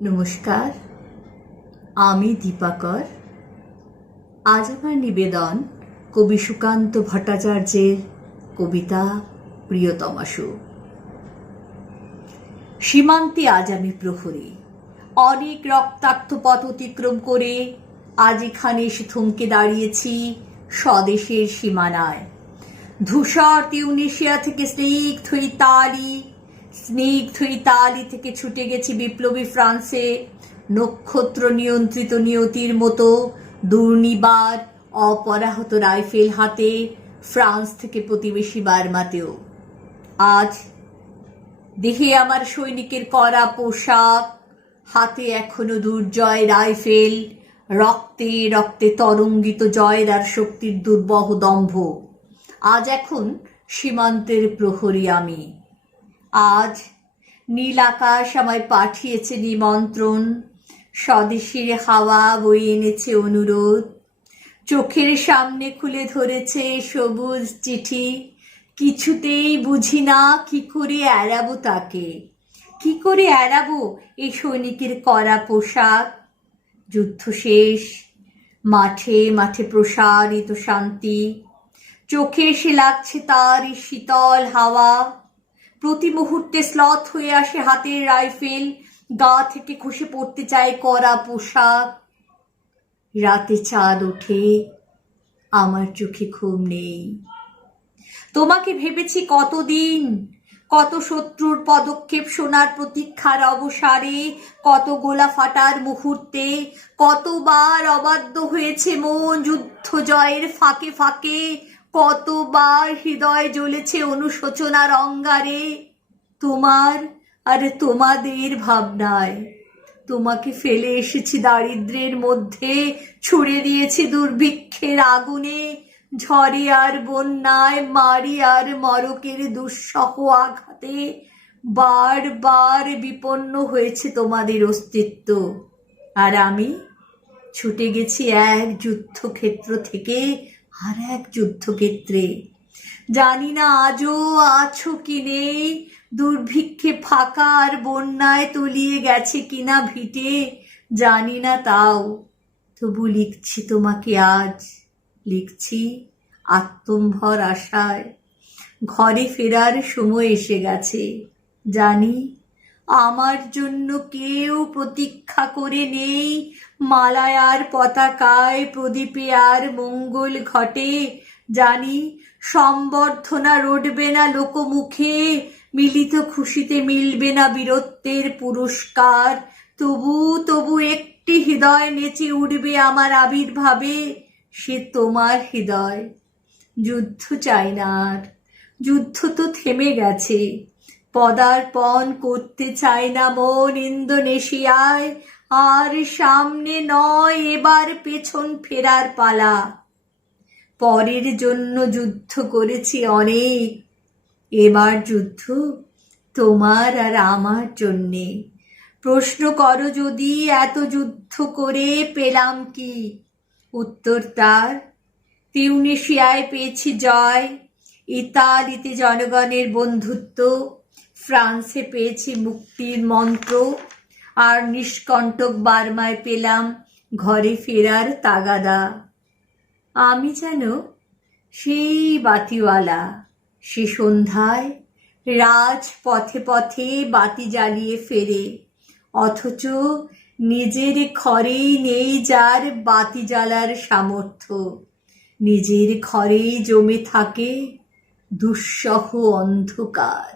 নমস্কার, আমি দীপাকর। আজ আমার নিবেদন কবি সুকান্ত ভট্টাচার্যের কবিতা প্রিয়তমাশু। সীমান্তে আজ আমি প্রহরী, অনেক রক্তাক্ত পথ অতিক্রম করে আজ এখানে এসে থমকে দাঁড়িয়েছি স্বদেশের সীমানায়। ধূসর তিউনিশিয়া থেকে স্নিগ্ধ ইতালি থেকে ছুটে গেছি বিপ্লবী ফ্রান্সে, নক্ষত্র নিয়ন্ত্রিত নিয়তির মতো দুর্নিবার অপরাহত রাইফেল হাতে ফ্রান্স থেকে প্রতিবেশী বার্মাতেও। আজ দেহে আমার সৈনিকের কড়া পোশাক, হাতে এখনো দুর্জয় রাইফেল, রক্তে রক্তে তরঙ্গিত জয়ের আর শক্তির দুর্বহ দম্ভ। আজ এখন সীমান্তের প্রহরী আমি। আজ নীল আকাশ আমায় পাঠিয়েছে নিমন্ত্রণ, স্বদেশীর হাওয়া বয়ে এনেছে অনুরোধ, চোখের সামনে খুলে ধরেছে সবুজ চিঠি। কিছুতেই বুঝি না কি করে এড়াবো তাকে, কি করে এড়াবো এই সৈনিকের কড়া পোশাক। যুদ্ধ শেষ, মাঠে মাঠে প্রসারিত শান্তি, চোখে এসে লাগছে তার শীতল হাওয়া। প্রতি মুহূর্তে স্লথ হয়ে আসে হাতের রাইফেল, গা থেকে খসে পড়তে চায় কড়া পোশাক। রাতে চাঁদ ওঠে, আমার চোখে ঘুম নেই। তোমাকে ভেবেছি কতদিন, কত শত্রুর পদক্ষেপ শোনার প্রতীক্ষার অবসারে, কত গোলা ফাটার মুহূর্তে, কতবার অবাধ্য হয়েছে মন যুদ্ধ জয়ের ফাঁকে ফাঁকে, কতবার হৃদয় জ্বলেছে অনুশোচনার অঙ্গারে। তোমার আর তোমাদের ভাবনায় তোমাকে ফেলে এসেছি দারিদ্র্যের মধ্যে, ছুড়ে দিয়েছি দুর্ভিক্ষের আগুনে, ঝড়ে আর বন্যায়, মারি আর মরকের দুঃসহ আঘাতে। বারবার বিপন্ন হয়েছে তোমাদের অস্তিত্ব, আর আমি ছুটে গেছি এক যুদ্ধক্ষেত্র থেকে আর এক যুদ্ধক্ষেত্রে। জানি না আজও আছো কি নেই, দুর্ভিক্ষে ফাঁকা আর বন্যায় তলিয়ে গেছে কিনা ভিটে, জানি না তাও। তবু লিখছি তোমাকে আজ, লিখছি আত্মম্ভর আশায়। ঘরে ফেরার সময় এসে গেছে, জানি আমার জন্য কেউ প্রতীক্ষা করে নেই। মালায় আর পতাকায়, প্রদীপে আর মঙ্গল ঘটে, জানি সম্বর্ধনা রটবে না লোকমুখে, মিলিত খুশিতে মিলবে না বীরত্বের পুরস্কার। তবু একটি হৃদয় নেচে উঠবে আমার আবির্ভাবে, সে তোমার হৃদয়। যুদ্ধ চাই না আর, যুদ্ধ তো থেমে গেছে। পদার্পণ করতে চাই না মন ইন্দোনেশিয়ায়, আর সামনে নয় এবার পেছন ফেরার পালা। পরের জন্য যুদ্ধ করেছি অনেক, এবার যুদ্ধ তোমার আর আমার জন্যে। প্রশ্ন করো যদি এত যুদ্ধ করে পেলাম কি, উত্তর তার তিউনিশিয়ায় পেয়েছি জয়, ইতালিতে জনগণের বন্ধুত্ব, ফ্রান্সে পেয়েছি মুক্তির মন্ত্র, আর নিষ্কণ্টক বার্মায় পেলাম ঘরে ফেরার তাগাদা। আমি যেন সেই বাতিওয়ালা, সে সন্ধ্যায় রাজ পথে পথে বাতি জ্বালিয়ে ফেরে, অথচ নিজের ঘরেই নেই যার বাতি জ্বালার সামর্থ্য। নিজের ঘরেই জমে থাকে দুঃসহ অন্ধকার।